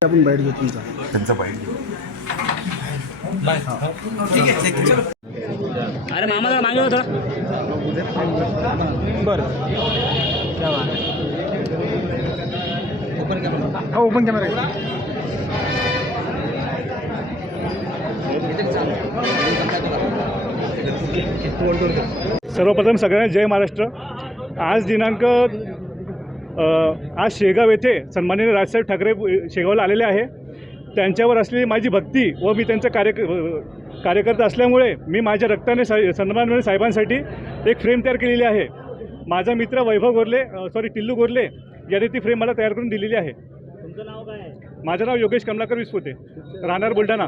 आपण बाईट घेऊ तुमचा त्यांचा बाईट घेऊ अरे मामा मागे होता बरं हा ओपन कॅमेरा सर्वप्रथम सगळ्यांना जय महाराष्ट्र. आज दिनांक आज शेगाव येथे सन्माननीय राजसाहेब ठाकरे शेगावला आलेले आहे. त्यांच्यावर असलेली माझी भक्ती व मी त्यांचा कार्य कार्यकर्ता असल्यामुळे मी माझ्या रक्ताने सा सन्माननीय साहेबांसाठी एक फ्रेम तयार केलेली आहे. माझा मित्र वैभव गोरले सॉरी टिल्लू गोरले याने ती फ्रेम मला तयार करून दिलेली आहे. तुमचं नाव काय आहे माझं नाव योगेश कमलाकर विस्पुते राहणार बुलढाणा.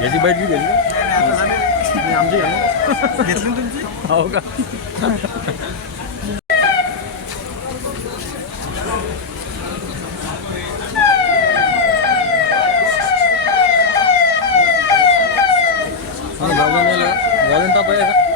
याची बाईट घेतली आमची घेतली तुमची हो का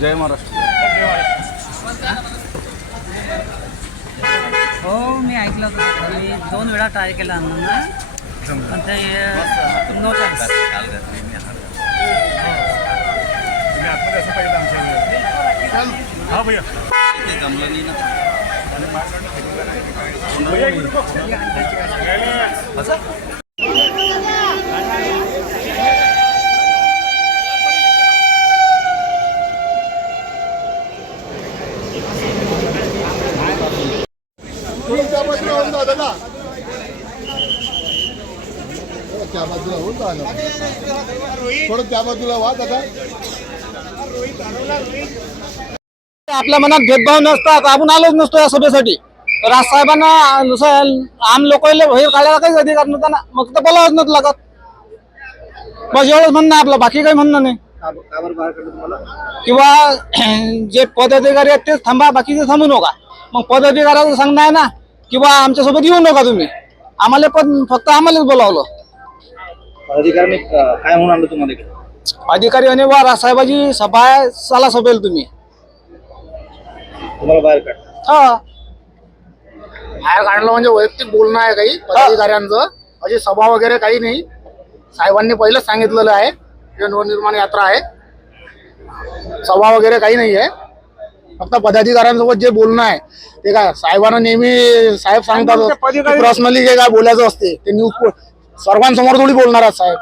जय महाराष्ट्र. हो मी ऐकलं होतं. मी दोन वेळा ट्राय केला अण्णांना. पण ते नो चान्स हां भैया. त्या बाजूला होऊन जा दादा त्या बाजूला होऊन जा थोडं त्या बाजूला वाद आता. आपल्या मनात भेदभाव नसतात आपण आलोच नसतो या सभेसाठी. राजसाहेबांना साहेबांना जसं आम लोक बाहेर काढायला काहीच अधिकार नव्हता ना. मग तर बोलावंच नव्हतं लागत. बस एवढंच म्हणणं आपलं बाकी काही म्हणणं नाही. किंवा जे पदाधिकारी आहेत तेच थांबा बाकीचे थांबू नका. मग पदाधिकाऱ्याचं सांगणं आहे ना किंवा आमच्यासोबत येऊ नका तुम्ही. आम्हाला पण फक्त आम्हालाच बोलावलं. अधिकाऱ्यांनी काय म्हणून आणलं तुम्हाला इकडे? अधिकारी आणि वा साहेबाची सभा आहे चला सभेल तुम्ही. तुम्हाला बाहेर काढ हा. बाहेर काढलं म्हणजे वैयक्तिक बोलणं आहे काही पदाधिकाऱ्यांचं. अशी सभा वगैरे काही नाही. साहेबांनी पहिलंच सांगितलेलं आहे जे नवनिर्माण यात्रा आहे. सभा वगैरे काही नाही आहे. फक्त पदाधिकाऱ्यांसोबत जे बोलणं आहे ते काय साहेबांना नेहमी साहेब सांगतात पर्सनली जे काय बोलायचं असते ते न्यूज सर्वांसमोर थोडी बोलणार आहेत साहेब.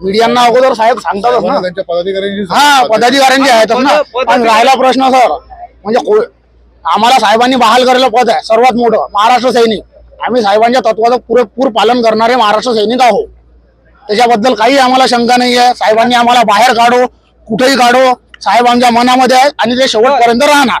मीडियांना अगोदर साहेब सांगतातच ना. त्यांच्या पदाधिकाऱ्यांची हा पदाधिकाऱ्यांचे आहेतच ना. पण राहिला प्रश्न सर. म्हणजे को- आम्हाला साहेबांनी बहाल करायला पद आहे सर्वात मोठं. महाराष्ट्र सैनिक. आम्ही साहेबांच्या तत्वाचं पुरेपूर पालन करणारे महाराष्ट्र सैनिक आहोत त्याच्याबद्दल काही आम्हाला शंका नाही आहे साहेबांनी आम्हाला बाहेर काढो कुठेही काढो. साहेब आमच्या मनामध्ये आहेत आणि ते शेवटपर्यंत राहणार.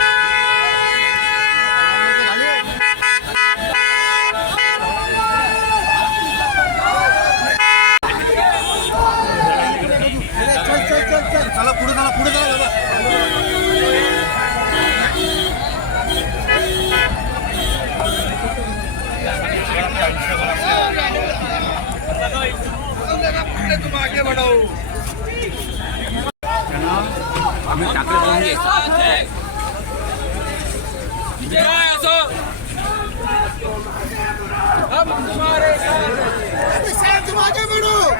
आम्ही ठाकरे बनवून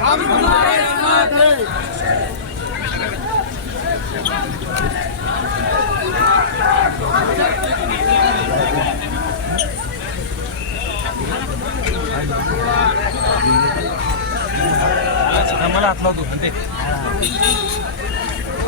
मला हात लावतो ते